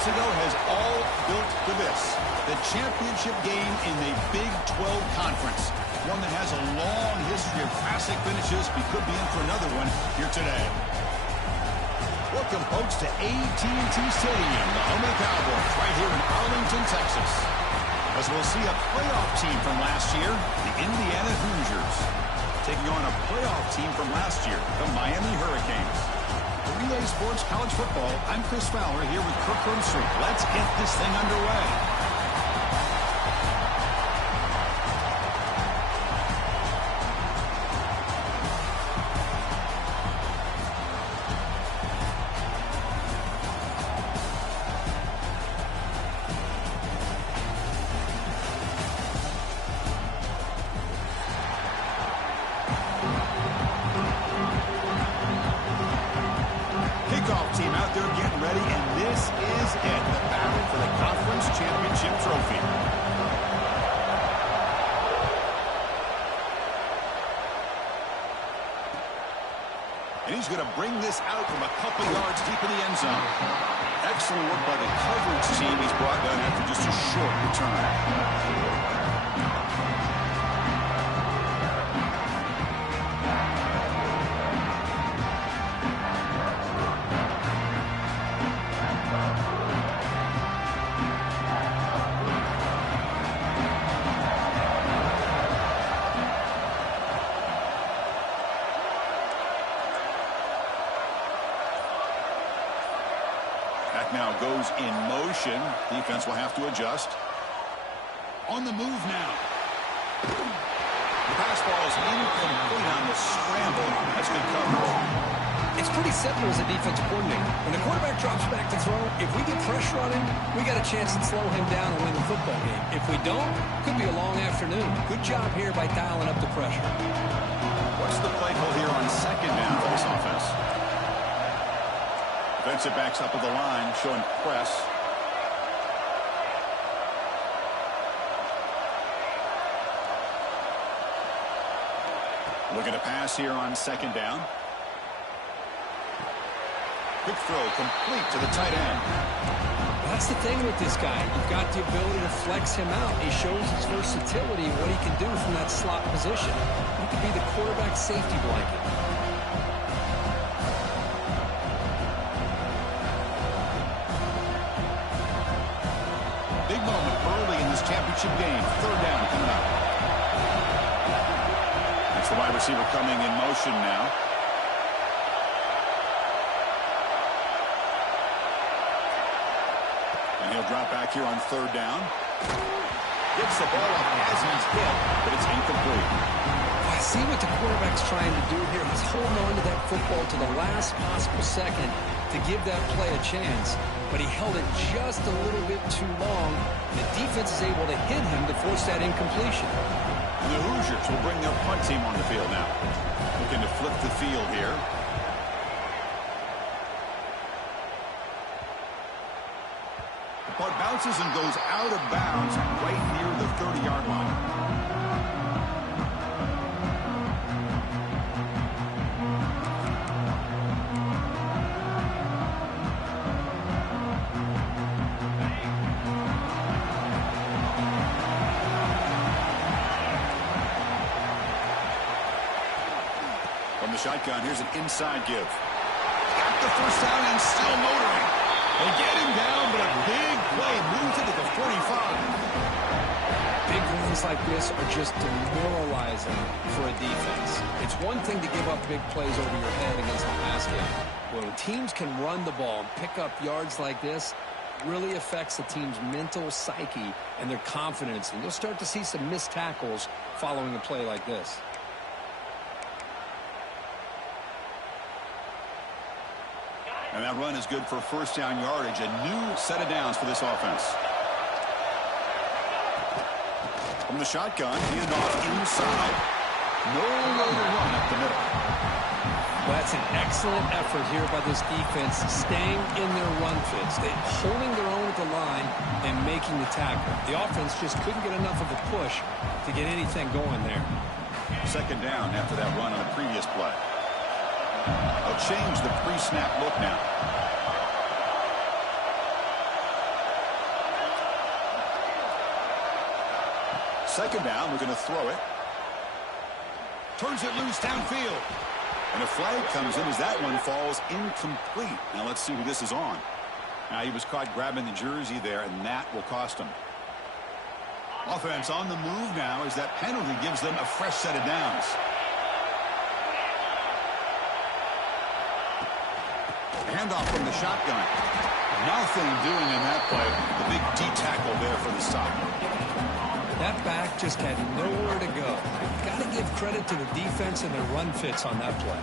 months ago has all built to this. The championship game in the Big 12 Conference. One that has a long history of classic finishes. We could be in for another one here today. Welcome, folks, to AT&T Stadium, the home of the Cowboys, right here in Arlington, Texas. As we'll see a playoff team from last year, the Indiana Hoosiers, taking on a playoff team from last year, the Miami Hurricanes. For Relay Sports College Football, I'm Chris Fowler here with Kirk Herbstreit. Let's get this thing underway. Team out there getting ready, and this is it, the battle for the conference championship trophy. And he's going to bring this out from a couple yards deep in the end zone. Excellent work by the coverage team. He's brought down after just a short return. Now goes in motion. Defense will have to adjust. On the move now. The pass ball is incomplete on the scramble. That's good coverage. It's pretty simple as a defensive coordinator. When the quarterback drops back to throw, if we get pressure on him, we got a chance to slow him down and win the football game. If we don't, could be a long afternoon. Good job here by dialing up the pressure. What's the play call here on second down for this offense? Defensive backs up at the line, showing press. Looking to pass here on second down. Quick throw complete to the tight end. That's the thing with this guy. You've got the ability to flex him out. He shows his versatility and what he can do from that slot position. He could be the quarterback safety blanket. Big moment early in this championship game. Third down coming up. That's the wide receiver coming in motion now. And he'll drop back here on third down. Gets the ball up as he's hit, but it's incomplete. I see what the quarterback's trying to do here. He's holding on to that football to the last possible second to give that play a chance. But he held it just a little bit too long. The defense is able to hit him to force that incompletion. And the Hoosiers will bring their punt team on the field now. Looking to flip the field here. The punt bounces and goes out of bounds right near the 30-yard line. From the shotgun, here's an inside give. Got the first down and still motoring. They get him down, but a big play moves it to the 45. Big runs like this are just demoralizing for a defense. It's one thing to give up big plays over your head against the pass game. When teams can run the ball and pick up yards like this, really affects the team's mental psyche and their confidence. And you'll start to see some missed tackles following a play like this. And that run is good for first down yardage. A new set of downs for this offense. From the shotgun, hand off inside. Nowhere to run up the middle. Well, that's an excellent effort here by this defense, staying in their run fits. They're holding their own at the line and making the tackle. The offense just couldn't get enough of a push to get anything going there. Second down after that run on the previous play. They'll change the pre-snap look now. Second down, we're going to throw it. Turns it loose downfield. And a flag comes in as that one falls incomplete. Now let's see who this is on. Now he was caught grabbing the jersey there, and that will cost him. Offense on the move now as that penalty gives them a fresh set of downs. Handoff from the shotgun. Nothing doing in that play. The big D tackle there for the stop. That back just had nowhere to go. Got to give credit to the defense and their run fits on that play.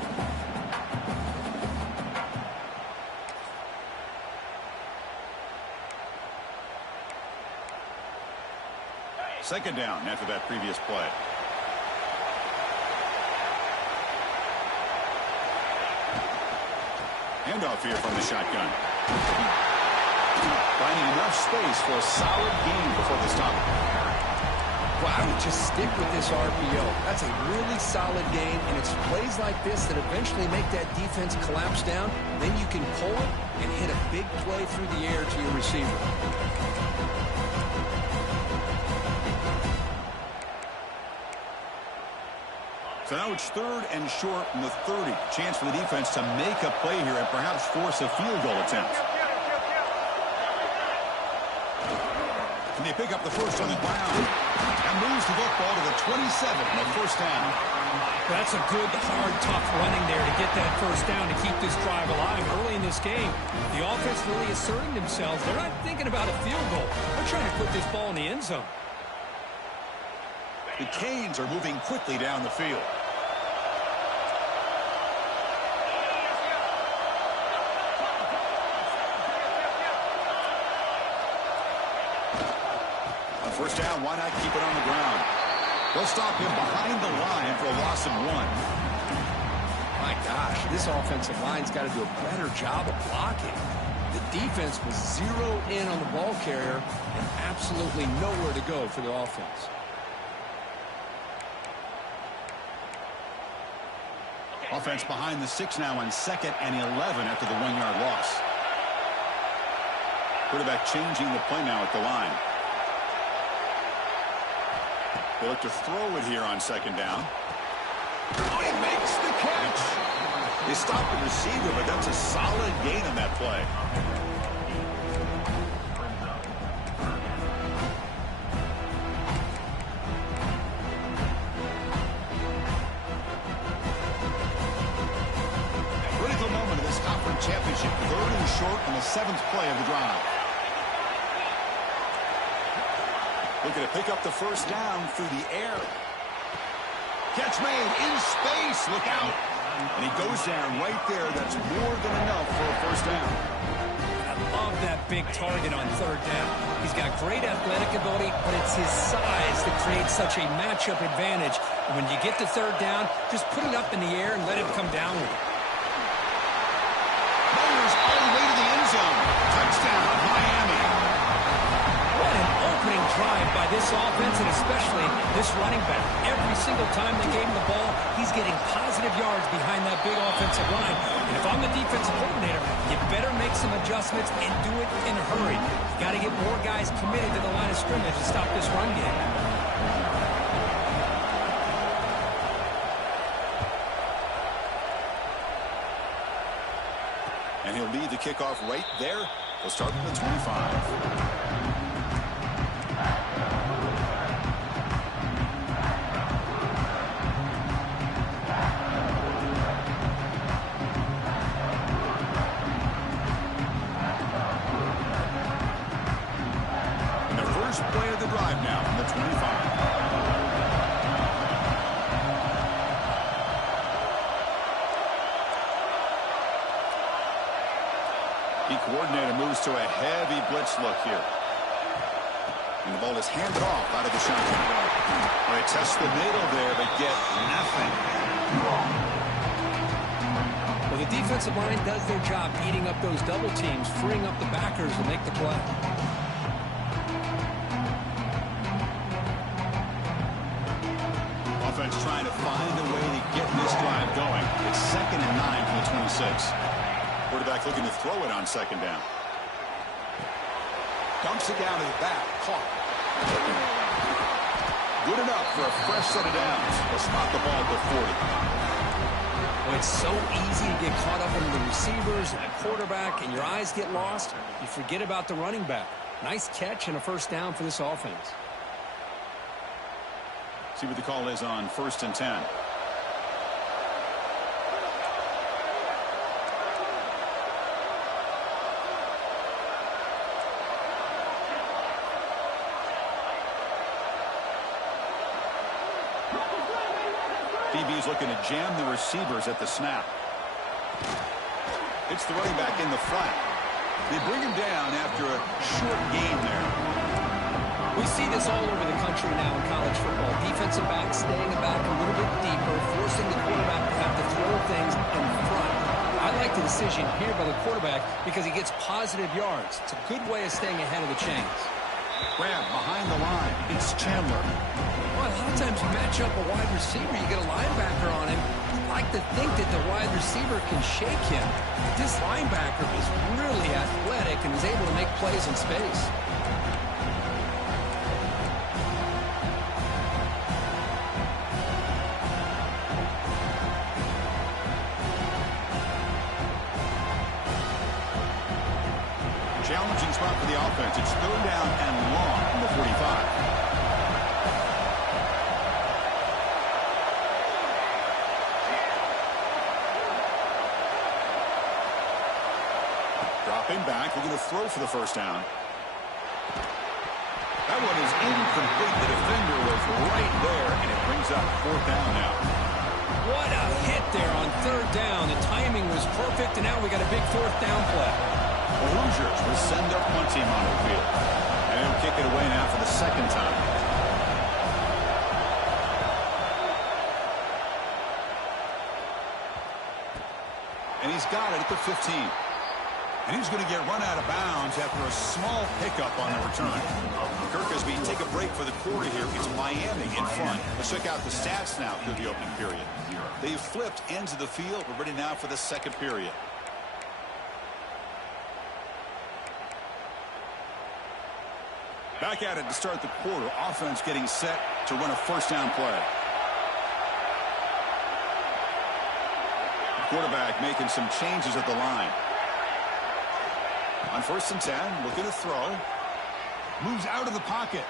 Second down after that previous play. Handoff here from the shotgun. Finding enough space for a solid gain before the stop. Wow, just stick with this RPO. That's a really solid game, and it's plays like this that eventually make that defense collapse down. Then you can pull it and hit a big play through the air to your receiver. So now it's third and short from the 30. Chance for the defense to make a play here and perhaps force a field goal attempt. Can they pick up the first on the ground? And moves the football to the 27 on the first down. That's a good, hard, tough running there to get that first down to keep this drive alive early in this game. The offense really asserting themselves. They're not thinking about a field goal. They're trying to put this ball in the end zone. The Canes are moving quickly down the field. On first down, why not keep it on the ground? They'll stop him behind the line for a loss of 1. My gosh, this offensive line's got to do a better job of blocking. The defense was zero in on the ball carrier and absolutely nowhere to go for the offense. Offense behind the 6 now on 2nd and 11 after the 1-yard loss. Quarterback changing the play now at the line. They look to throw it here on 2nd down. Oh, he makes the catch. They stopped the receiver, but that's a solid gain on that play. Critical moment of this conference championship. Third and short on the 7th play of the drive. Looking to pick up the first down through the air. Catch made in space. Look out. And he goes down right there. That's more than enough for a first down. I love that big target on 3rd down. He's got great athletic ability, but it's his size that creates such a matchup advantage. And when you get to 3rd down, just put it up in the air and let him come down with it. Motors all the way to the end zone. Touchdown, Miami. What an opening drive by this offense, and especially this running back. Every single time they gave him the ball, he's getting positive yards behind that big offensive line. And if I'm the defensive coordinator, you better make some adjustments and do it in a hurry. You got to get more guys committed to the line of scrimmage to stop this run game. And he'll lead the kickoff right there. He'll start from the 25. Play of the drive now from the 25. The coordinator moves to a heavy blitz look here. And the ball is handed off out of the shotgun. They test the middle there, but get nothing. Well, the defensive line does their job eating up those double teams, freeing up the backers to make the play. Offense trying to find a way to get this drive going. It's 2nd and 9 from the 26. Quarterback looking to throw it on 2nd down. Dumps it down to the back. Caught. Good enough for a fresh set of downs. They'll spot the ball at the 40. Well, it's so easy to get caught up in the receivers and the quarterback, and your eyes get lost. You forget about the running back. Nice catch and a first down for this offense. See what the call is on 1st and 10. DB's looking to jam the receivers at the snap. It's the running back in the flat. They bring him down after a short gain there. We see this all over the country now in college football. Defensive backs staying back a little bit deeper, forcing the quarterback to have to throw things in front. I like the decision here by the quarterback because he gets positive yards. It's a good way of staying ahead of the chains. Grab behind the line. It's Chandler. Well, a lot of times you match up a wide receiver, you get a linebacker on him. You'd like to think that the wide receiver can shake him. But this linebacker is really athletic and is able to make plays in space. Challenging spot for the offense. It's 3rd down and long from the 45. Dropping back, looking to throw for the first down. That one is incomplete. The defender was right there, and it brings up 4th down now. What a hit there on 3rd down. The timing was perfect, and now we got a big 4th down play. The Hoosiers will send their punt team on the field. And they'll kick it away now for the 2nd time. And he's got it at the 15. And he's going to get run out of bounds after a small pickup on the return. Kirk, as we take a break for the quarter here, it's Miami in front. Let's check out the stats now through the opening period. They've flipped ends of the field. We're ready now for the 2nd period. Back at it to start the quarter. Offense getting set to run a first down play. Quarterback making some changes at the line. On 1st and 10, looking to throw. Moves out of the pocket.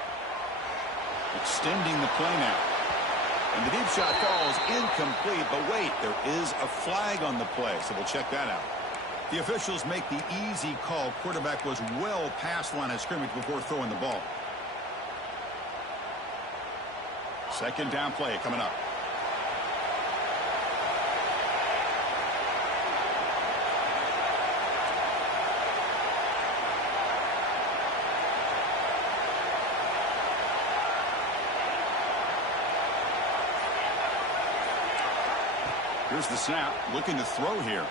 Extending the play now. And the deep shot falls incomplete. But wait, there is a flag on the play, so we'll check that out. The officials make the easy call. Quarterback was well past the line of scrimmage before throwing the ball. 2nd down play coming up. Here's the snap. Looking to throw here.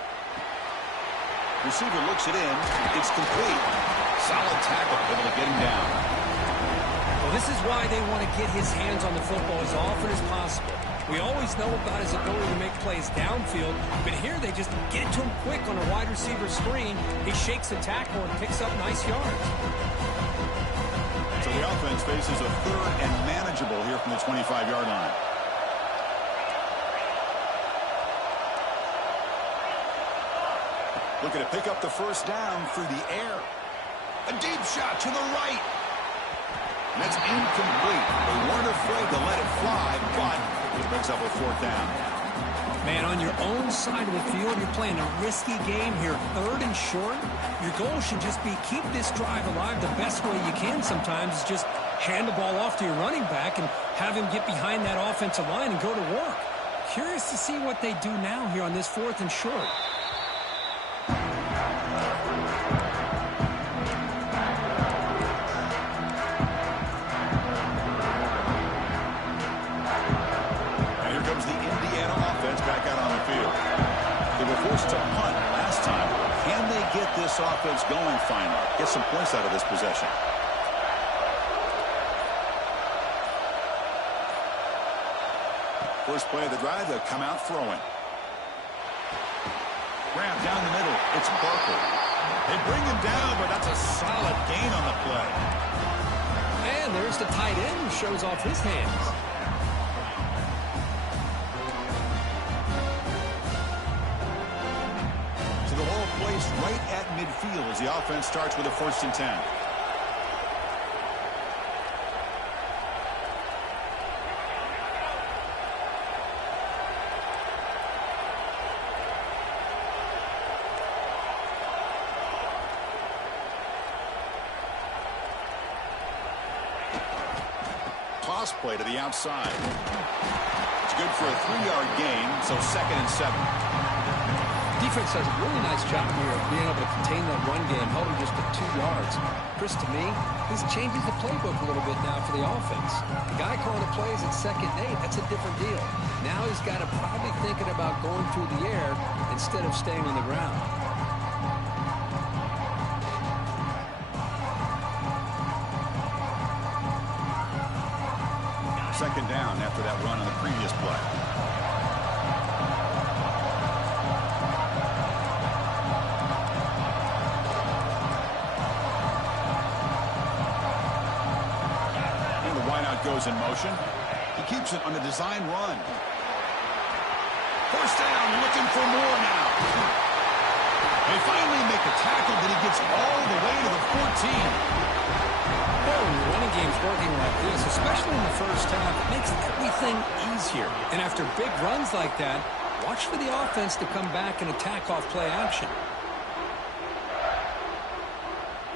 Receiver looks it in. It's complete. Solid tackle, able to get him down. Well, this is why they want to get his hands on the football as often as possible. We always know about his ability to make plays downfield, but here they just get it to him quick on a wide receiver screen. He shakes the tackle and picks up nice yards. So the offense faces a 3rd and manageable here from the 25-yard line. Looking to pick up the first down through the air. A deep shot to the right. And that's incomplete. They weren't afraid to let it fly, but it brings up a 4th down. Man, on your own side of the field, you're playing a risky game here. 3rd and short. Your goal should just be keep this drive alive the best way you can sometimes is just hand the ball off to your running back and have him get behind that offensive line and go to work. Curious to see what they do now here on this 4th and short. To punt last time. Can they get this offense going finally? Get some points out of this possession. First play of the drive, they'll come out throwing. Grab down the middle. It's Barker. They bring him down, but that's a solid gain on the play. And And there's the tight end who shows off his hands. So the ball placed right at midfield as the offense starts with a 1st and 10. Toss play to the outside. It's good for a 3-yard gain, so 2nd and 7. Defense does a really nice job here of being able to contain that run game, held him just to 2 yards. Chris, to me, this changes the playbook a little bit now for the offense. The guy calling the plays at 2nd and 8, that's a different deal. Now he's got to probably thinking about going through the air instead of staying on the ground. 2nd down after that run on the previous play. And the wideout goes in motion. He keeps it on a design run. 1st down, looking for more now. They finally make the tackle, but he gets all the way to the 14. When the running game's working like this, especially in the first half, it makes everything easier. And after big runs like that, watch for the offense to come back and attack off play action.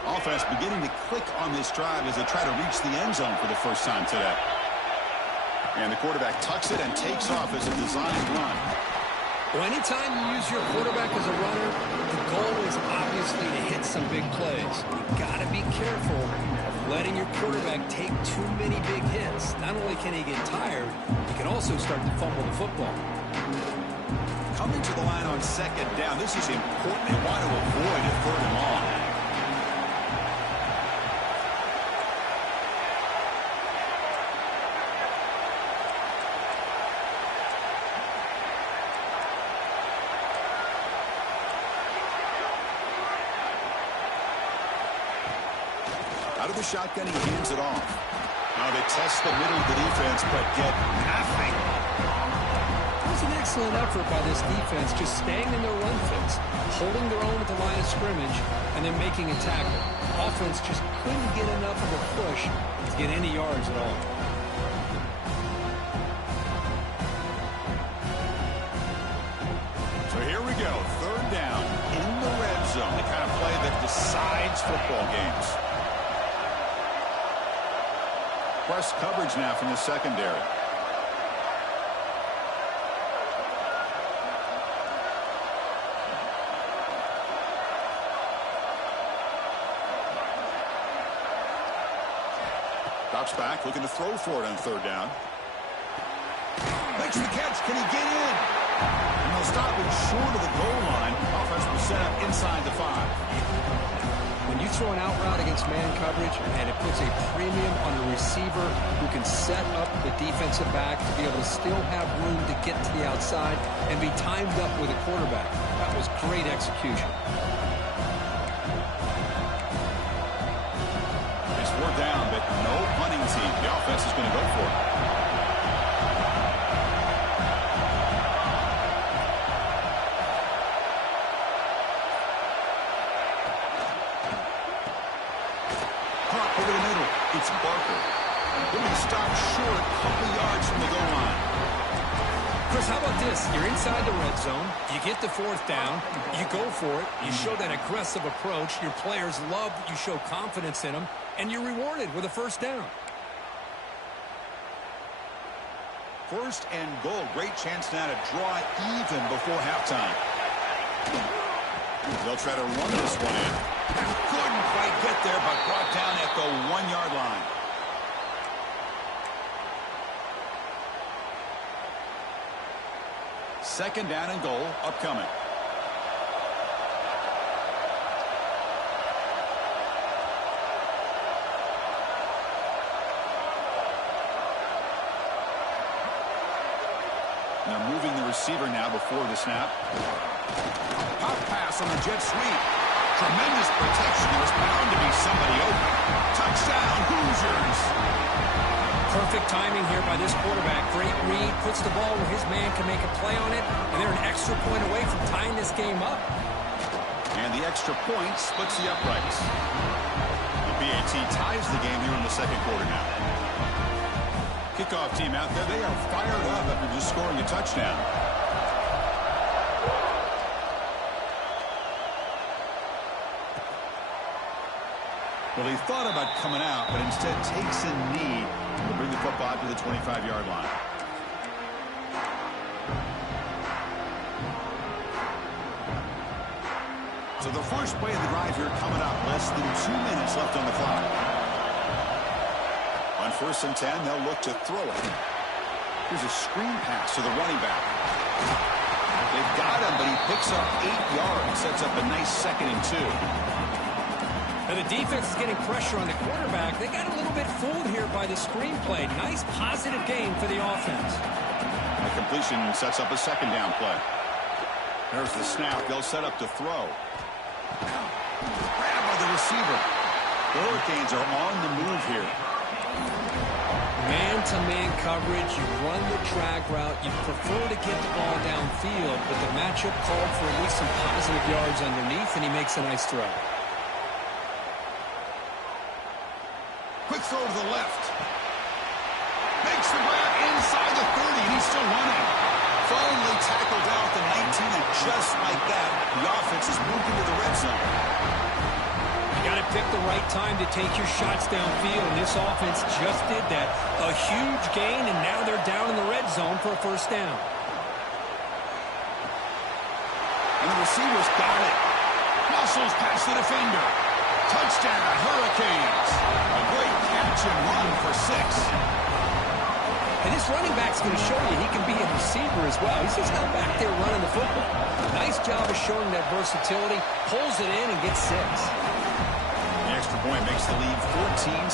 Offense beginning to click on this drive as they try to reach the end zone for the first time today. And the quarterback tucks it and takes off as a designed run. Well, anytime you use your quarterback as a runner, the goal is obviously to hit some big plays. You've got to be careful of letting your quarterback take too many big hits. Not only can he get tired, he can also start to fumble the football. Coming to the line on 2nd down, this is important. They want to avoid a 3rd and long. Out of the shotgun, he hands it off. Now they test the middle of the defense, but get nothing. It was an excellent effort by this defense, just staying in their run fence, holding their own at the line of scrimmage, and then making a tackle. Offense just couldn't get enough of a push to get any yards at all. So here we go, 3rd down in the red zone, the kind of play that decides football games. Press coverage now from the secondary. Drops back, looking to throw for it on 3rd down. Makes the catch. Can he get in? And they'll stop him short of the goal line. Offense will set up inside the 5. When you throw an out route against man coverage, and it puts a premium on a receiver who can set up the defensive back to be able to still have room to get to the outside and be timed up with a quarterback. That was great execution. It's 4th down, but no punting team. The offense is going to go for it. Over the middle, it's Barker. He'll be stopped short a couple yards from the goal line. Chris, how about this? You're inside the red zone. You get the 4th down. You go for it. You show that aggressive approach. Your players love that you show confidence in them, and you're rewarded with a 1st down. 1st and goal. Great chance now to draw even before halftime. They'll try to run this one in. Couldn't quite get there, but brought down at the 1-yard line. Second down and goal upcoming. They're moving the receiver now before the snap. Pop pass on the jet sweep. Tremendous protection. There was bound to be somebody open. Touchdown, Hoosiers. Perfect timing here by this quarterback. Great read, puts the ball where his man can make a play on it, and they're an extra point away from tying this game up. And the extra point splits the uprights. The PAT ties the game here in the second quarter now. Kickoff team out there. They are fired up after just scoring a touchdown. Well, he thought about coming out, but instead takes a knee to bring the football to the 25-yard line. So the first play of the drive here coming up. Less than 2 minutes left on the clock. On 1st and 10, they'll look to throw it. Here's a screen pass to the running back. They've got him, but he picks up 8 yards. Sets up a nice 2nd and 2. And the defense is getting pressure on the quarterback. They got a little bit fooled here by the screenplay. Nice positive game for the offense. The completion sets up a 2nd down play. There's the snap. They'll set up to throw. Grab by the receiver. The Hurricanes are on the move here. Man-to-man coverage. You run the drag route. You prefer to get the ball downfield, but the matchup called for at least some positive yards underneath, and he makes a nice throw. Quick throw to the left. Makes the grab inside the 30, and he's still running. Finally tackled out the 19, and just like that, the offense has moved into the red zone. You got to pick the right time to take your shots downfield, and this offense just did that. A huge gain, and now they're down in the red zone for a 1st down. And the receiver's got it. Muscles past the defender. Touchdown, Hurricanes. A great catch and run for 6. And this running back's going to show you he can be a receiver as well. He's just not back there running the football. Nice job of showing that versatility. Pulls it in and gets 6. The extra point makes the lead 14-7.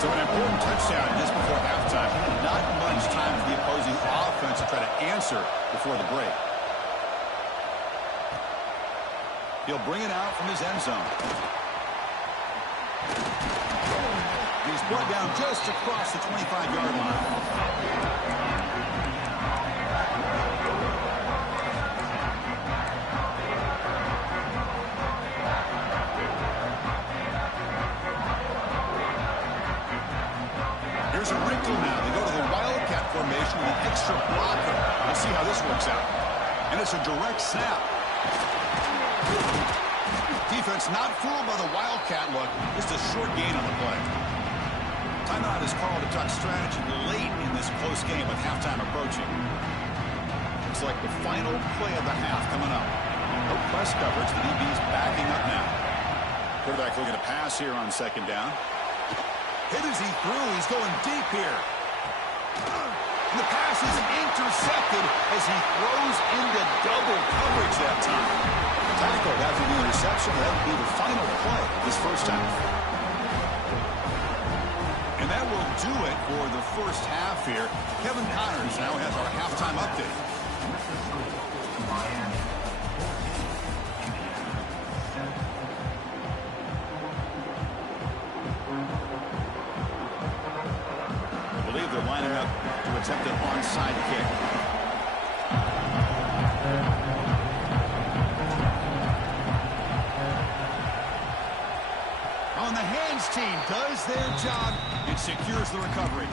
So an important touchdown just before halftime. Not much time for the opposing offense to try to answer before the break. He'll bring it out from his end zone. He's brought down just across the 25-yard line. Here's a wrinkle now. They go to the Wildcat formation with an extra blocker. Let's see how this works out. And it's a direct snap. Defense not fooled by the Wildcat look. Just a short gain on the play. Timeout is called to talk strategy late in this close game with halftime approaching. Looks like the final play of the half coming up. No press coverage. The DB's backing up now. Quarterback looking to pass here on 2nd down. Hit as he threw. He's going deep here. And the pass is intercepted as he throws into double coverage that time. Tackled after the interception. That would be the final play of this 1st half. And that will do it for the 1st half here. Kevin Connors now has our halftime update. I believe they're lining up to attempt an onside kick. On the hands team does their job and secures the recovery.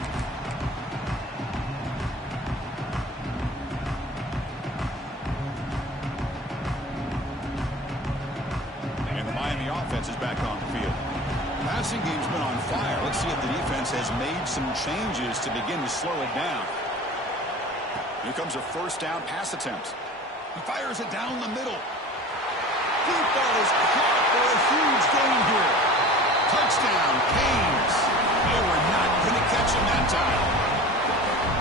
And the Miami offense is back on the field. Passing game's been on fire. Let's see if the defense has made some changes to begin to slow it down. Here comes a 1st down pass attempt. He fires it down the middle. Deep ball is caught for a huge gain here. Touchdown, Canes. They were not going to catch him that time.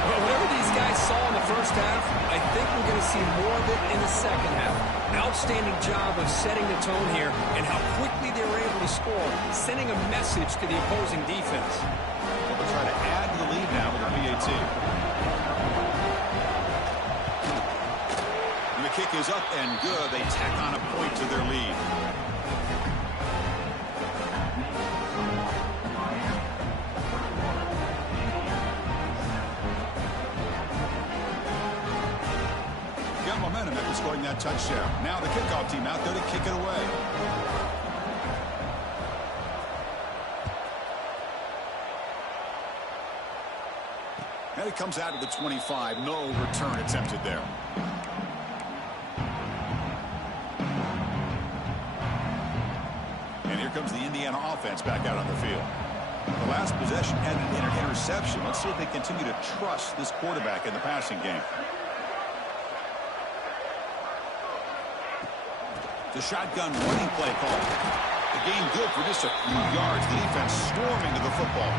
Well, whatever these guys saw in the 1st half, I think we're going to see more of it in the 2nd half. Outstanding job of setting the tone here and how quickly they were able to score, sending a message to the opposing defense. They'll try to add to the lead now with the PAT. And the kick is up and good. They tack on a point to their lead. momentum after scoring that touchdown. Now the kickoff team out there to kick it away. And it comes out to the 25. No return attempted there. And here comes the Indiana offense back out on the field. The last possession ended in an interception. Let's see if they continue to trust this quarterback in the passing game. The shotgun running play call. The game good for just a few yards. The defense storming to the football.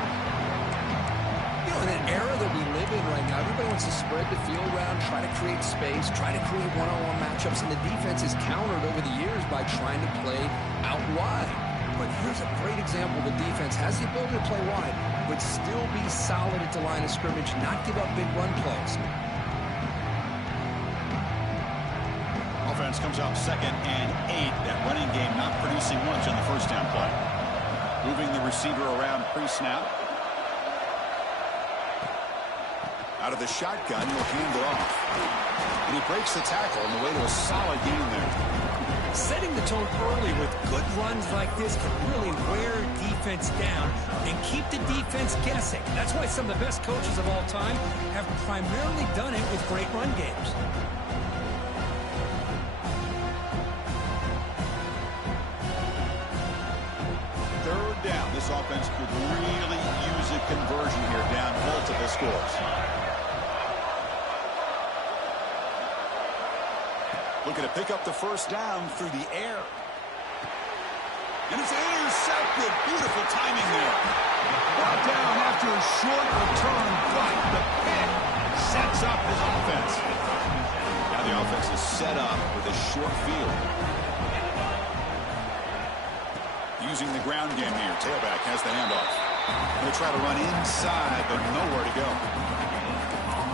You know, in an era that we live in right now, everybody wants to spread the field around, try to create space, try to create one-on-one matchups, and the defense is countered over the years by trying to play out wide. But here's a great example. The defense has the ability to play wide, but still be solid at the line of scrimmage, not give up big run plays. Offense comes out 2nd and 8. That running game not producing much on the first down play. Moving the receiver around pre-snap. Out of the shotgun, he'll hand it off. And he breaks the tackle on the way to a solid gain there. Setting the tone early with good runs like this can really wear defense down and keep the defense guessing. That's why some of the best coaches of all time have primarily done it with great run games. Third down. This offense could really use a conversion here, down multiple scores. Looking to pick up the first down through the air. And it's intercepted. Beautiful timing there. Brought down after a short return, but the pick sets up his offense. Now the offense is set up with a short field. Using the ground game here. Tailback has the handoff. Going to try to run inside, but nowhere to go.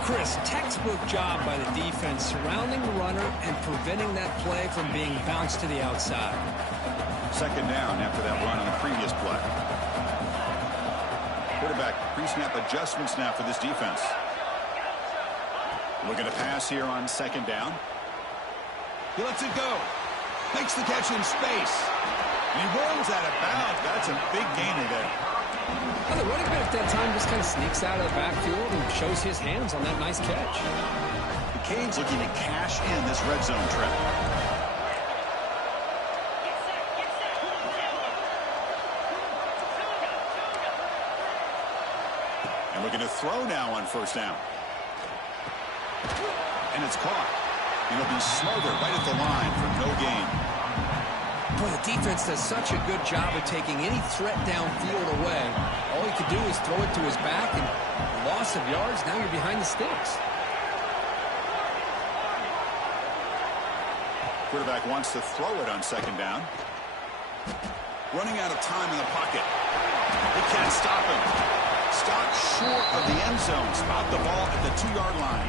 Chris, textbook job by the defense surrounding the runner and preventing that play from being bounced to the outside. Second down after that run on the previous play. Quarterback pre-snap adjustments now for this defense. Looking to pass here on second down. He lets it go. Makes the catch in space. And he rolls out of bounds. That's a big gainer there. Well, the running back that time just kind of sneaks out of the backfield and shows his hands on that nice catch. The Canes looking to cash in this red zone trip. And looking to throw now on first down. And it's caught. It'll be smothered right at the line for no gain. Boy, the defense does such a good job of taking any threat downfield away. All he could do is throw it to his back, and loss of yards, now you're behind the sticks. Quarterback wants to throw it on second down. Running out of time in the pocket. He can't stop him. Stopped short of the end zone. Spot the ball at the 2-yard line.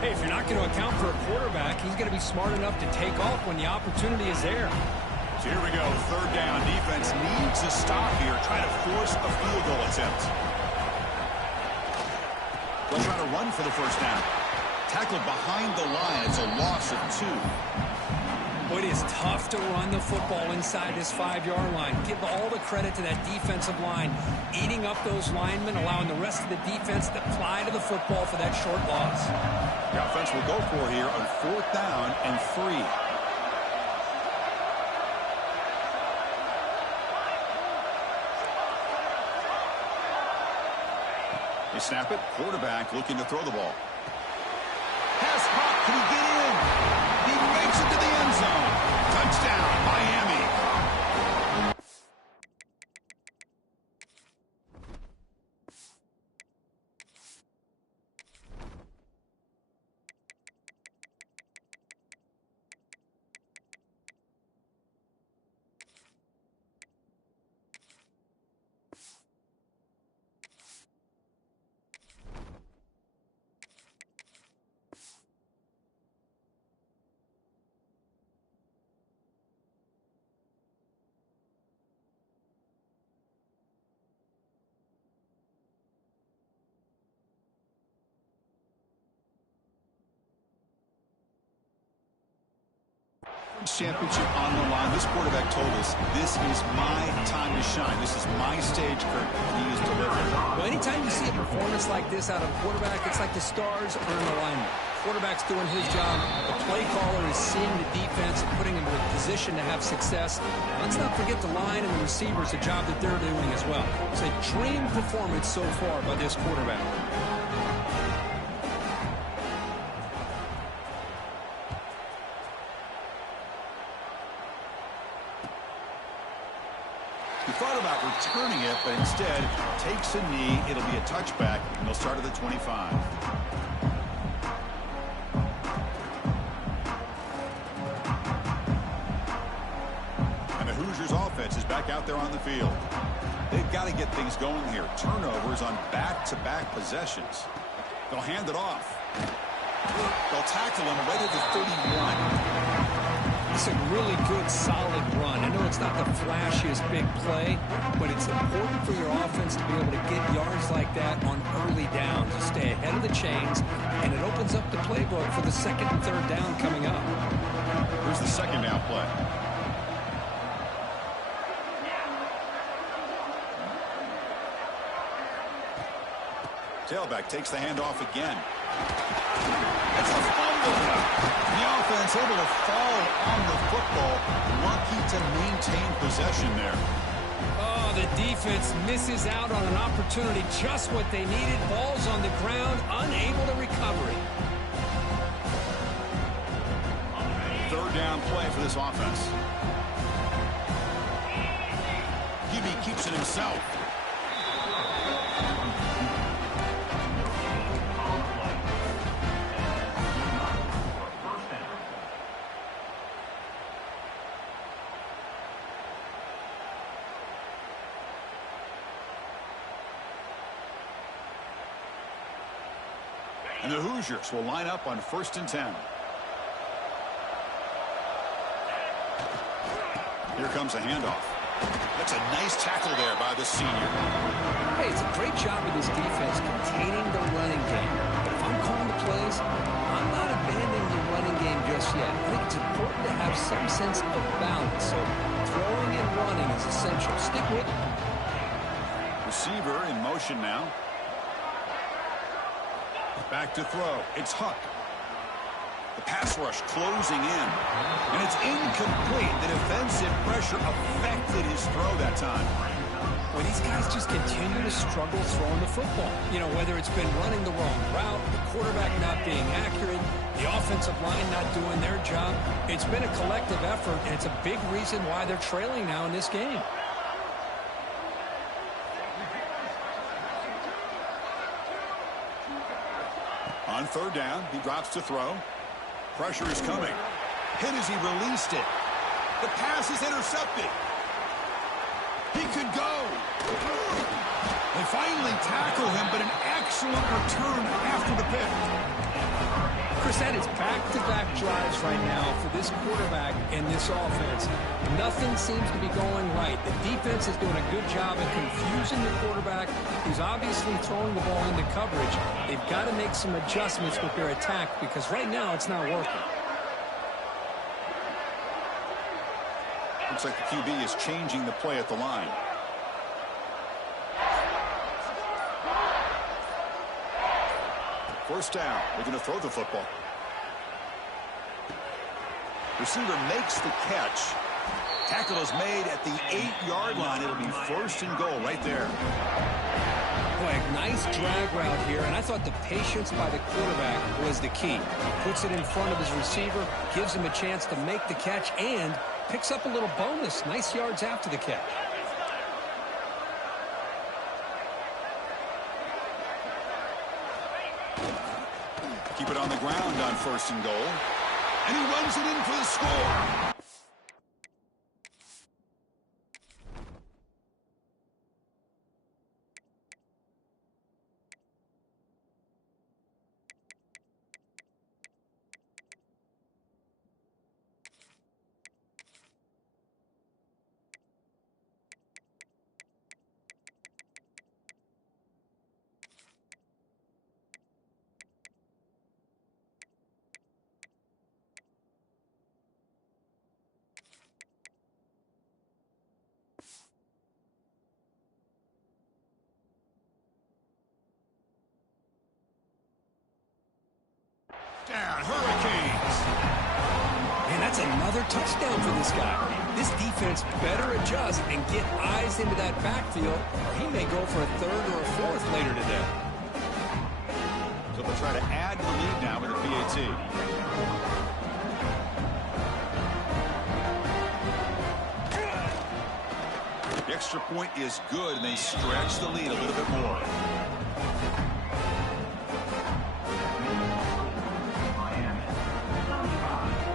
Hey, if you're not going to account for a quarterback, he's going to be smart enough to take off when the opportunity is there. So here we go. Third down. Defense needs a stop here. Try to force a field goal attempt. They'll try to run for the first down. Tackled behind the line. It's a loss of 2. But it is tough to run the football inside this 5-yard line. Give all the credit to that defensive line, eating up those linemen, allowing the rest of the defense to fly to the football for that short loss. The offense will go for it here on 4th down and 3. They snap it. Quarterback looking to throw the ball. Pass caught. Can he get in? He makes it to the end zone. Touchdown, Miami. championship on the line. This quarterback told us, this is my time to shine. This is my stage, Kurt. He is delivering. Well, anytime you see a performance like this out of a quarterback, it's like the stars are in alignment. Quarterback's doing his job. The play caller is seeing the defense and putting him in a position to have success. Let's not forget the line and the receivers, the job that they're doing as well. It's a dream performance so far by this quarterback. He thought about returning it, but instead takes a knee. It'll be a touchback, and they'll start at the 25. And the Hoosiers offense is back out there on the field. They've got to get things going here. Turnovers on back-to-back possessions. They'll hand it off. They'll tackle him right at the 31. It's a really good, solid run. I know it's not the flashiest big play, but it's important for your offense to be able to get yards like that on early downs to stay ahead of the chains, and it opens up the playbook for the second and third down coming up. Here's the second down play. Tailback takes the handoff again. It's a fumble. The offense able to fall on the football. Lucky to maintain possession there. Oh, the defense misses out on an opportunity. Just what they needed. Ball's on the ground, unable to recover it. Third down play for this offense. Gibby keeps it himself. And the Hoosiers will line up on 1st and 10. Here comes a handoff. That's a nice tackle there by the senior. Hey, it's a great job of this defense containing the running game. But if I'm calling the plays, I'm not abandoning the running game just yet. I think it's important to have some sense of balance. So throwing and running is essential. Stick with it. Receiver in motion now. Back to throw. It's Huck. The pass rush closing in. And it's incomplete. The defensive pressure affected his throw that time. Well, these guys just continue to struggle throwing the football. You know, whether it's been running the wrong route, the quarterback not being accurate, the offensive line not doing their job. It's been a collective effort, and it's a big reason why they're trailing now in this game. On third down, he drops to throw. Pressure is coming. Hit as he released it. The pass is intercepted. He could go. They finally tackle him, but an excellent return after the pick. Chris, that is back-to-back drives right now for this quarterback and this offense. Nothing seems to be going right. The defense is doing a good job of confusing the quarterback, who's obviously throwing the ball into coverage. They've got to make some adjustments with their attack because right now it's not working. Looks like the QB is changing the play at the line. First down. They're going to throw the football. Receiver makes the catch. Tackle is made at the 8-yard line. It'll be 1st and goal right there. Boy, a nice drag route here, and I thought the patience by the quarterback was the key. Puts it in front of his receiver, gives him a chance to make the catch, and picks up a little bonus. Nice yards after the catch. Keep it on the ground on 1st and goal. And he runs it in for the score. And that's another touchdown for this guy. This defense better adjust and get eyes into that backfield, or he may go for a third or a fourth later today. So they'll try to add to the lead now with a PAT. The extra point is good, and they stretch the lead a little bit more.